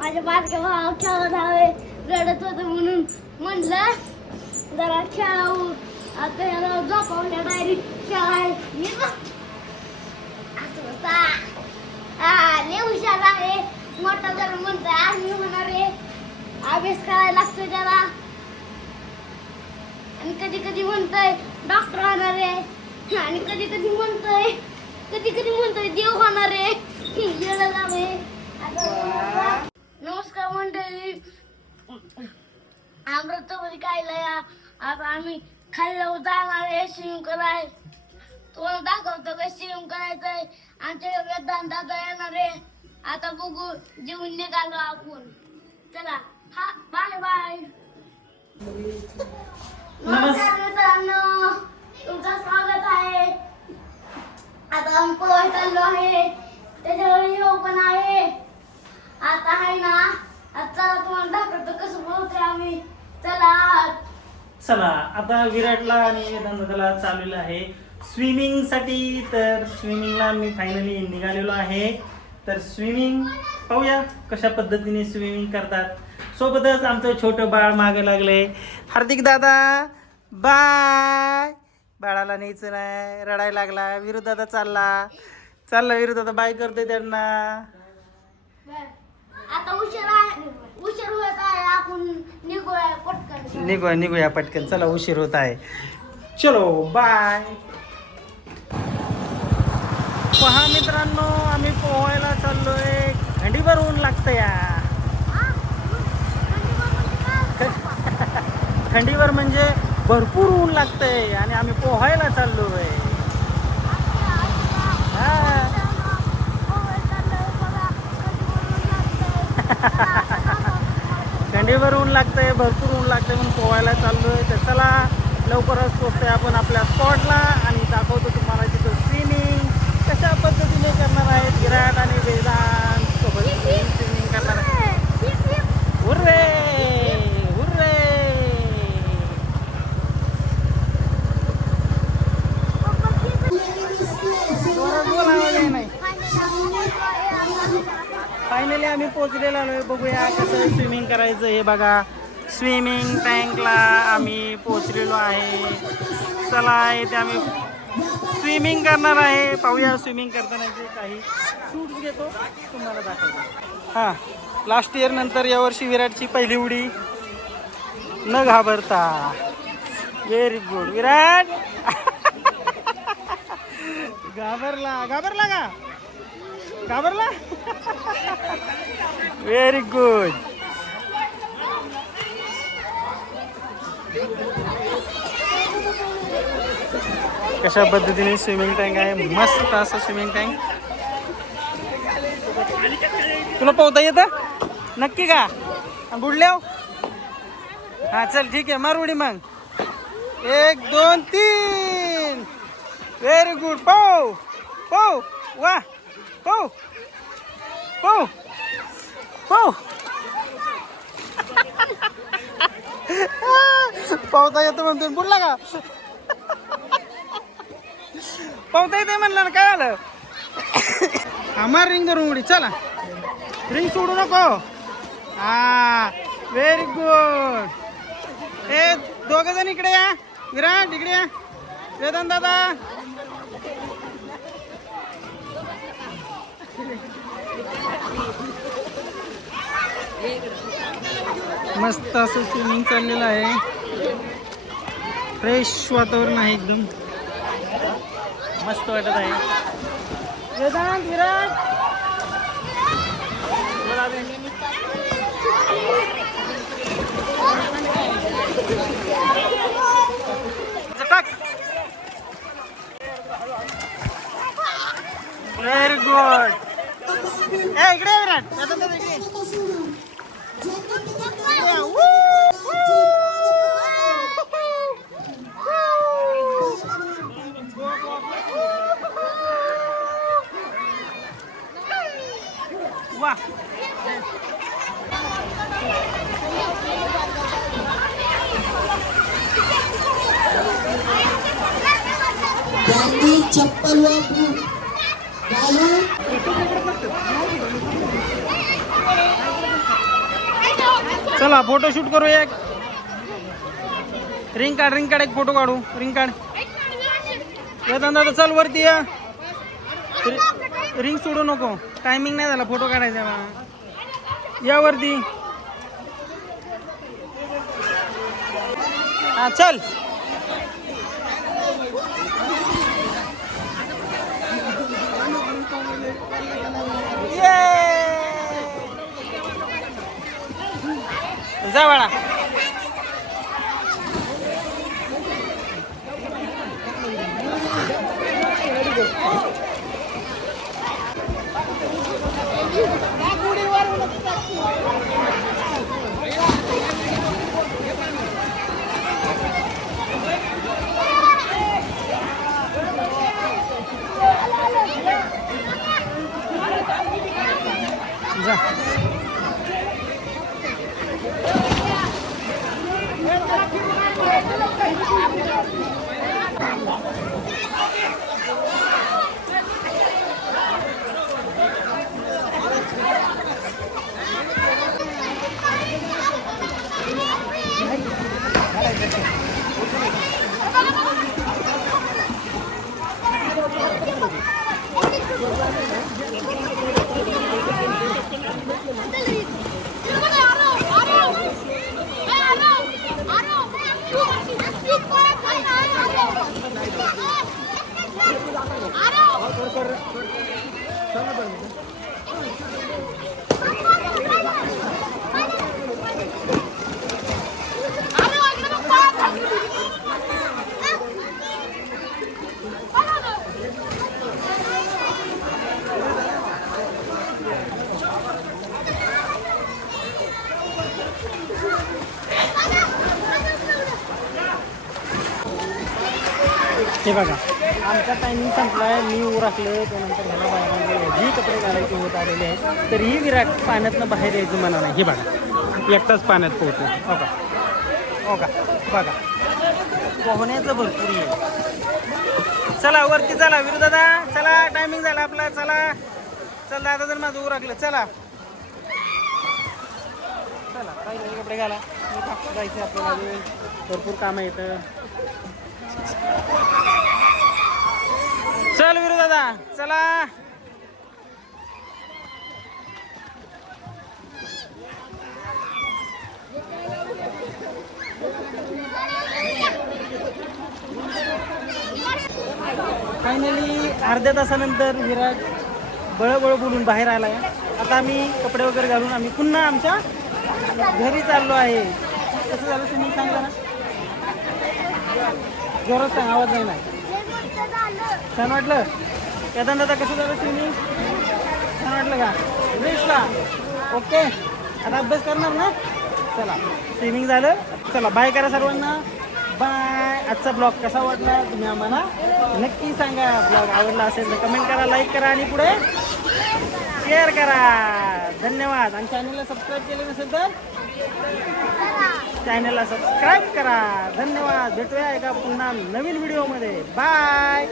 माझ्या बारक्या भावा खेळत हवे रडत होतं म्हणून म्हणलं जरा खेळावं. आता याला झोपावल्या डायरेक्ट खेळाय असं बसा. लय हुशार आहे मोठा जरा म्हणतोय आम्ही होणार आहे अभ्यास करायला लागतोय त्याला आणि कधी कधी म्हणतोय डॉक्टर होणार आहे आणि कधी कधी म्हणतोय देव होणार आहे. नमस्कार मंडळी, अमृतामध्ये काय लया आता आम्ही खाल्लं जाणार आहे स्विमिंग कराय. तुम्हाला दाखवतो का स्विमिंग करायचंय. आमच्या वेदांत दादा येणार आहे. आता बघू जेवून निघालो आपण. चला हा बाय बाय. नमस्कार मित्रांनो, तुमचं स्वागत आहे. आता आम्ही पोहायला चाललो आहे त्याच्यावर येऊ पण आहे. आता आहे ना आता चला तुम्हाला दाखवतो कसं पोहतोय आम्ही. चला आता विराटला आणि वेदांताला चाललेलं आहे स्विमिंग साठी. तर स्विमिंगला मी फायनली निघालेलो आहे. तर स्विमिंग पाहूया कशा पद्धतीने स्विमिंग करतात. सोबतच आमचं छोटं बाळ मागे लागले. हार्दिक दादा बाय. बाळाला न्यायचं नाही, रडायला लागला. विरू दादा चालला विरू दादा बाय करते त्यांना. आता उशीर होत आहे आपण निघूया पटकन. चला उशीर होत आहे. चलो बाय. पहा मित्रांनो, आम्ही पोहायला चाललोय. थंडीभर ऊन लागतं या. थंडीभर म्हणजे भरपूर ऊन लागतंय आणि आम्ही पोहायला चाललोय. थंडीभर ऊन लागतंय, भरपूर ऊन लागतंय म्हणून पोहायला चाललोय. तर चला लवकरच पोहोचतोय आपण आपल्या स्पॉटला आणि दाखवतो तुम्हाला तिथं स्विमिंग कशा पद्धतीने करणार आहेत. विराट आणि वेदांत सोबत स्विमिंग करणार आहे. Hurray hurray. फायनली आम्ही पोहोचलेलो आहे. बघूया कसं स्विमिंग करायचं हे बघा. स्विमिंग टँकला आम्ही पोहोचलेलो आहे. चला इथे आम्ही स्विमिंग करणार आहे. पाहूया स्विमिंग करतानाचे काही शूट्स घेतो तुम्हाला दाखवतो. हां, लास्ट इयर नंतर यावर्षी विराटची पहिली उडी न घाबरता. व्हेरी गुड विराट. घाबरला व्हेरी गुड. कशा पद्धतीने स्विमिंग टँक आहे. मस्त असं स्विमिंग टँक. तुला पोहता येतं नक्की का? बुडल्या. हा चल ठीक आहे, मार उडी मग. 1 2 3. Very good. पो वा पो. पोहता येतं म्हणतो बुडला का? पोहता येते म्हणलं ना, काय आलं? आम्हाला रिंग धरून उडी. चला रिंग सोडू नको. हा व्हेरी गुड. हे दोघं जण इकडे या. विराट इकडे या. वेदांत दादा मस्त असं स्विमिंग चाललेलं आहे. फ्रेश वातावरण आहे, एकदम मस्त वाटत आहे. वेदांत विराट व्हेरी गुड. इकडे विराट. वेदांत इकडे. वा चप्पल वापरू घालू चला फोटोशूट करू एक. रिंग काढ एक फोटो काढू. रिंग काढ. वेदांत दादा चल वरती या. रिंग सोडू नको, टायमिंग नाही झाला फोटो काढायचा मला. या वरती. हा चल. जा बाळा. जा. हे बघा आमचा टायमिंग संपला आहे. मी उरकलं त्यानंतर ह्याला बाहेर जी कपडे घालायचे होत आलेले आहेत तरीही विराट पाण्यातनं बाहेर यायचं म्हणा नाही. हे बघा एकटाच पाण्यात पोहतो. हो का हो का बघा पोहण्याचं भरपूर आहे. चला वरती चला वीरू दादा. चला टायमिंग झाला आपला. चला चल दादा जर माझं उरकलं. चला चला काही कपडे घाला. जायचं आपल्याला भरपूर कामं येतं. चल वीरू दादा चला. फायनली अर्ध्या तासानंतर विराट बळबळ बोलून बाहेर आलाय. आता आम्ही कपडे वगैरे घालून आम्ही पुन्हा आमच्या घरी चाललो आहे. कसं झालं तुम्ही सांगा ना. जोरात सांग, आवाज नाही ना. छान वाटलं. केदार दादा कसं झालं स्विमिंग? छान वाटलं का? रेसला ओके. आता अभ्यास करणार ना. चला स्विमिंग झालं. चला बाय करा सर्वांना. बाय. आजचा ब्लॉग कसा वाटला तुम्ही आम्हाला नक्की सांगा. ब्लॉग आवडला असेल तर कमेंट करा, लाईक करा आणि पुढे शेअर करा. धन्यवाद. आणि चॅनलला सबस्क्राईब केले नसेल तर चॅनलला सबस्क्राईब करा. धन्यवाद. भेटूया एका पुन्हा नवीन व्हिडिओमध्ये. बाय.